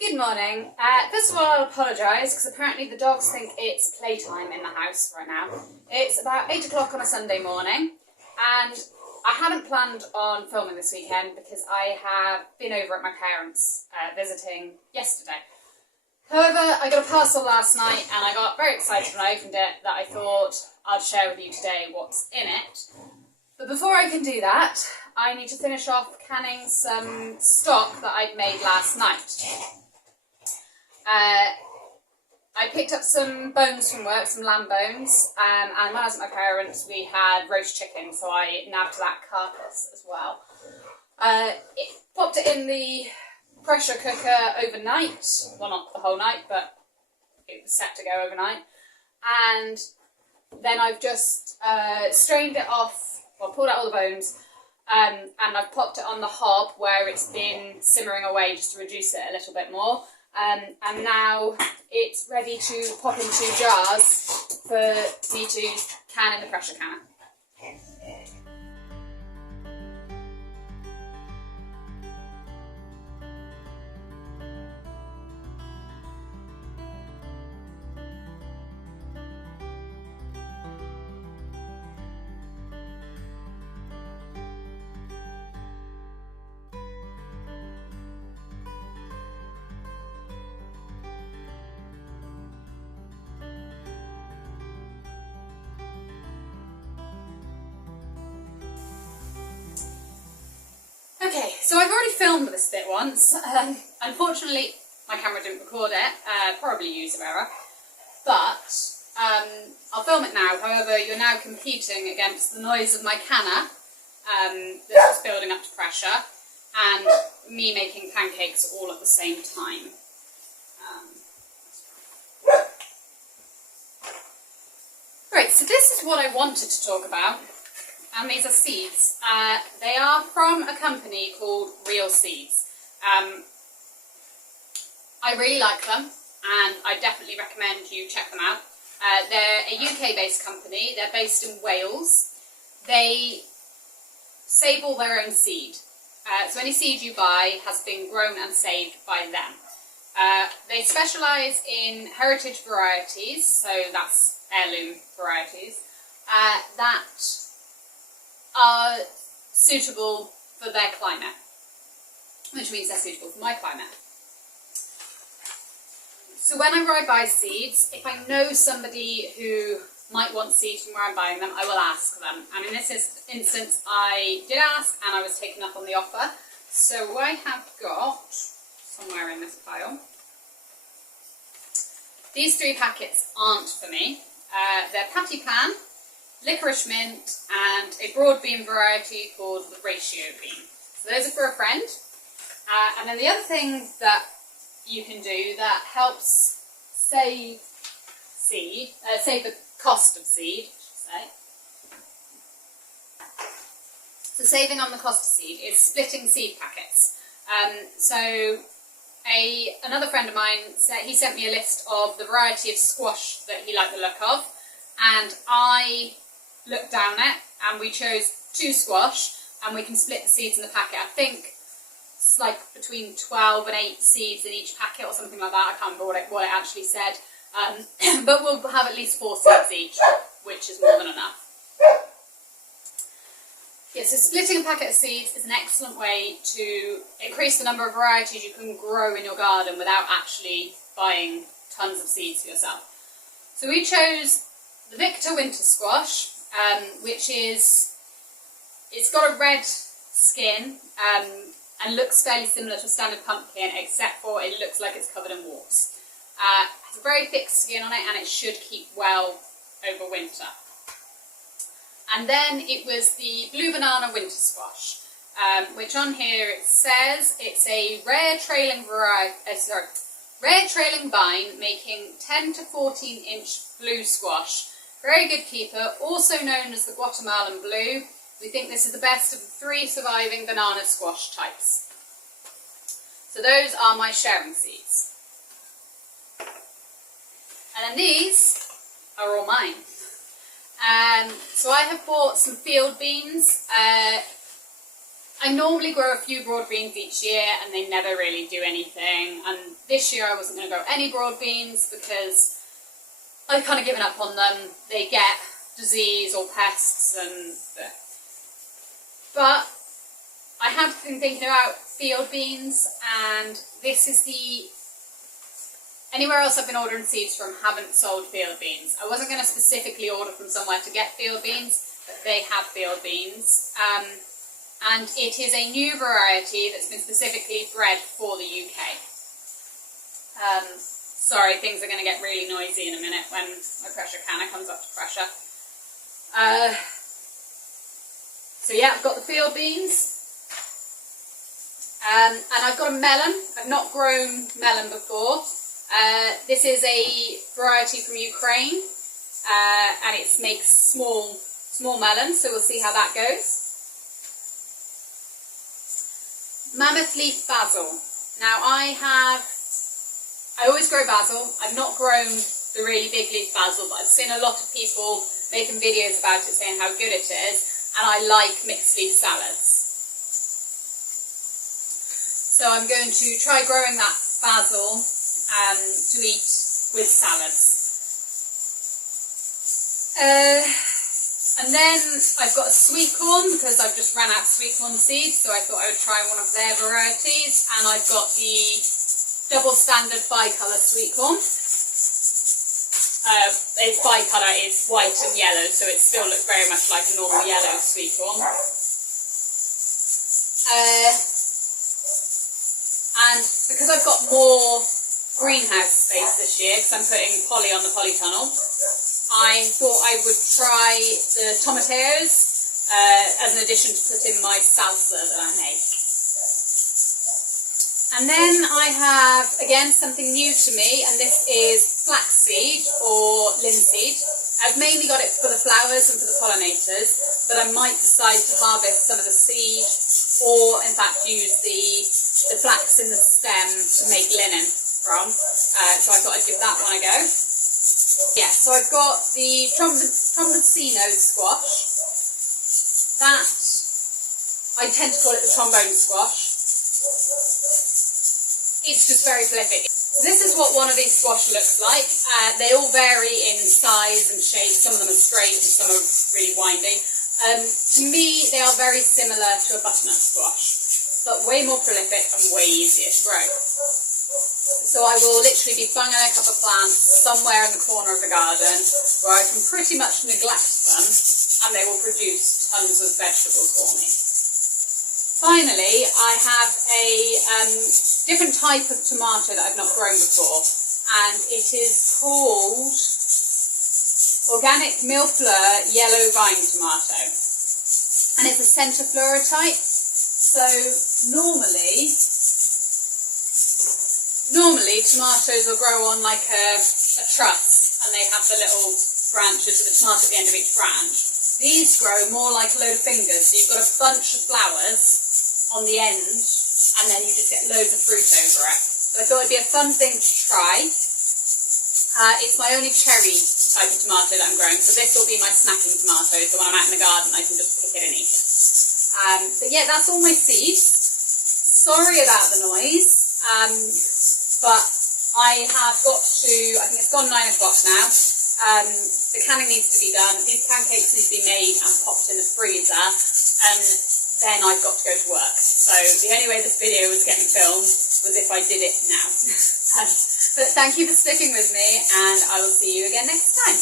Good morning. First of all, I'll apologise because apparently the dogs think it's playtime in the house right now. It's about 8 o'clock on a Sunday morning and I hadn't planned on filming this weekend because I have been over at my parents' visiting yesterday. However, I got a parcel last night and I got very excited when I opened it that I thought I'd share with you today what's in it. But before I can do that, I need to finish off canning some stock that I'd made last night. I picked up some bones from work, some lamb bones, and when I was at my parents' we had roast chicken, so I nabbed that carcass as well. Popped it in the pressure cooker overnight, well not the whole night, but it was set to go overnight, and then I've just strained it off, well pulled out all the bones, and I've popped it on the hob where it's been simmering away just to reduce it a little bit more. And now it's ready to pop into jars for me to can in the pressure canner. Okay, so I've already filmed this bit once. Unfortunately, my camera didn't record it, probably user error, but I'll film it now. However, you're now competing against the noise of my canner that's just building up to pressure and me making pancakes all at the same time. Right, so this is what I wanted to talk about. And these are seeds. They are from a company called Real Seeds. I really like them and I definitely recommend you check them out. They're a UK-based company. They're based in Wales. They save all their own seed. So any seed you buy has been grown and saved by them. They specialise in heritage varieties, so that's heirloom varieties, that are suitable for their climate, which means they're suitable for my climate. So whenever I buy seeds, if I know somebody who might want seeds from where I'm buying them, I will ask them. And in this instance, I did ask and I was taken up on the offer. So I have got, somewhere in this pile, these 3 packets aren't for me. They're patty pan, licorice mint, and a broad bean variety called the ratio bean. So those are for a friend. And then the other thing that you can do that helps save the cost of seed, I should say. So saving on the cost of seed is splitting seed packets. So another friend of mine, he sent me a list of the variety of squash that he liked the look of, and I looked down it and we chose 2 squash and we can split the seeds in the packet. I think it's like between 12 and 8 seeds in each packet or something like that. I can't remember what it actually said, but we'll have at least 4 seeds each, which is more than enough. Yeah, so splitting a packet of seeds is an excellent way to increase the number of varieties you can grow in your garden without actually buying tons of seeds for yourself. So we chose the Victor Winter Squash, which is, it's got a red skin and looks fairly similar to a standard pumpkin, except for it looks like it's covered in warts. It has a very thick skin on it and it should keep well over winter. And then it was the Blue Banana Winter Squash, which on here it says it's a rare trailing vine making 10 to 14 inch blue squash. Very good keeper, also known as the Guatemalan blue. We think this is the best of the 3 surviving banana squash types. So those are my sharing seeds. And then these are all mine. So I have bought some field beans. I normally grow a few broad beans each year and they never really do anything, and this year I wasn't going to grow any broad beans because I've kind of given up on them. They get disease or pests and... But I have been thinking about field beans, and this is the... Anywhere else I've been ordering seeds from haven't sold field beans. I wasn't going to specifically order from somewhere to get field beans, but they have field beans. And it is a new variety that's been specifically bred for the UK. Sorry, things are going to get really noisy in a minute when my pressure canner comes up to pressure. So yeah, I've got the field beans. And I've got a melon. I've not grown melon before. This is a variety from Ukraine, and it makes small melons, so we'll see how that goes. Mammoth leaf basil. Now I always grow basil. I've not grown the really big leaf basil, but I've seen a lot of people making videos about it saying how good it is, and I like mixed leaf salads. So I'm going to try growing that basil to eat with salads. And then I've got a sweet corn because I've just ran out of sweet corn seeds, so I thought I would try one of their varieties. And I've got the double standard bicolour sweet corn. It's bicolour, it's white and yellow, so it still looks very much like a normal yellow sweet corn. And because I've got more greenhouse space this year, because I'm putting poly on the polytunnel, I thought I would try the tomatillos as an addition to put in my salsa that I make. And then I have, again, something new to me, and this is flaxseed or linseed. I've mainly got it for the flowers and for the pollinators, but I might decide to harvest some of the seed, or in fact use the flax in the stem to make linen from. So I thought I'd give that one a go. Yeah, so I've got the tromboncino squash. That, I tend to call it the trombone squash. It's just very prolific. This is what one of these squash looks like. They all vary in size and shape. Some of them are straight and some are really windy. To me, they are very similar to a butternut squash, but way more prolific and way easier to grow. So I will literally be bunging a couple of plants somewhere in the corner of the garden where I can pretty much neglect them and they will produce tons of vegetables for me. Finally, I have a different type of tomato that I've not grown before, and it is called Organic Millefleur Yellow Vine Tomato. And it's a centiflora type. So normally tomatoes will grow on like a truss, and they have the little branches with the tomato at the end of each branch. These grow more like a load of fingers, so you've got a bunch of flowers on the end, and then you just get loads of fruit over it. So I thought it'd be a fun thing to try. It's my only cherry type of tomato that I'm growing, so this will be my snacking tomato, so when I'm out in the garden I can just pick it and eat it. But yeah, that's all my seeds. Sorry about the noise, but I have got to, I think it's gone 9 o'clock now. The canning needs to be done, these pancakes need to be made and popped in the freezer, and then I've got to go to work. So the only way this video was getting filmed was if I did it now. But thank you for sticking with me, and I will see you again next time.